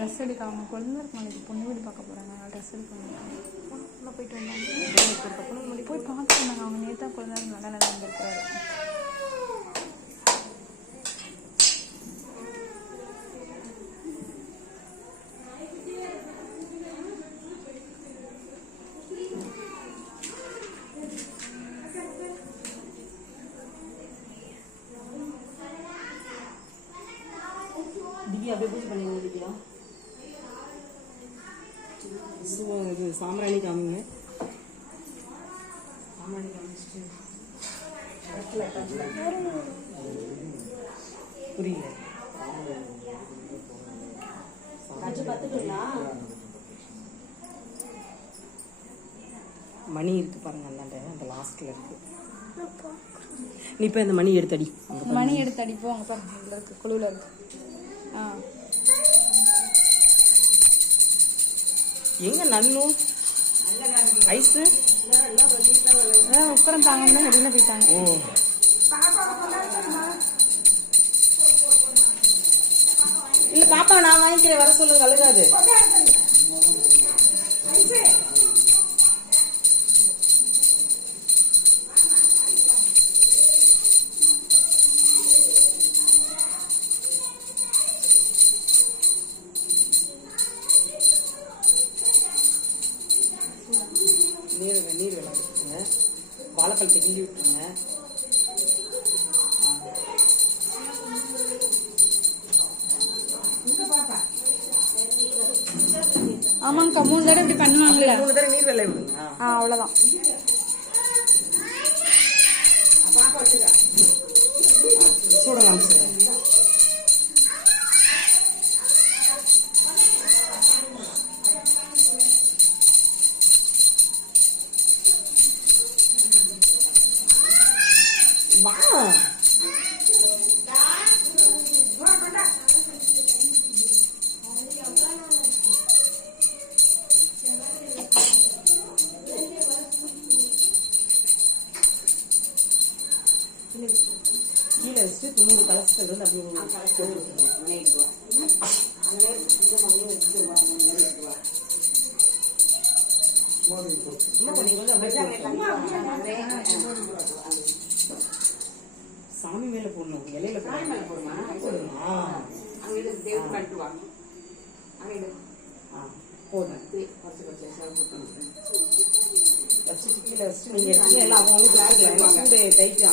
Dress எடுக்க அவங்க குழந்தைக்கு நாளைக்கு பொண்ணு வீடு பார்க்க போகிறாங்க. ட்ரெஸ் எடுக்க போயிட்டு வந்தாங்க. போய் பார்த்துட்டு வந்தாங்க. அவங்க நேற்றா குழந்தைக்கு நல்லா நல்லா வந்திருக்கிறாரு. दिव्या अभी कुछ बनेंगे दिव्या இது சாம்பிராணி காமிங்க. சாம்பிராணி காமிச்சிட்டு புரியல மணி இருக்கு பாருங்க. அந்த லாஸ்ட்ல இருக்கு. நீ இப்போ இந்த மணி எடுத்து அடி. மணி எடுத்து அடிப்போம். அங்கே பாருங்க இதில் இருக்கு, குழுவில் இருக்கு. எங்க நன்னு ஐஸு உட்காரம் தாங்க வெளியில் போயிட்டாங்க. ஓ இல்லை பாப்பா நான் வாங்கிக்கிறேன், வர சொல்லுங்க, அழுகாது. நீர் விளையாடுங்க. வாழைப்பழத்தை கிண்டி விட்டுருங்க. ஆமாங்கக்கா 3 தடவை இப்படி பண்ணுவாங்களே. 3 தடவை நீர் விளைய விடுங்க. அவ்வளோதான். சூட காமிச்சு வா. கீழே வச்சுட்டு துணி கலசிட்டு வந்து அப்படியே சாமி மேல போடணும். இலையில போடுமா? போதும். வச்சுட்டு கீழே வச்சுட்டு நீங்க எல்லாம் அவங்க தைக்கலாம்.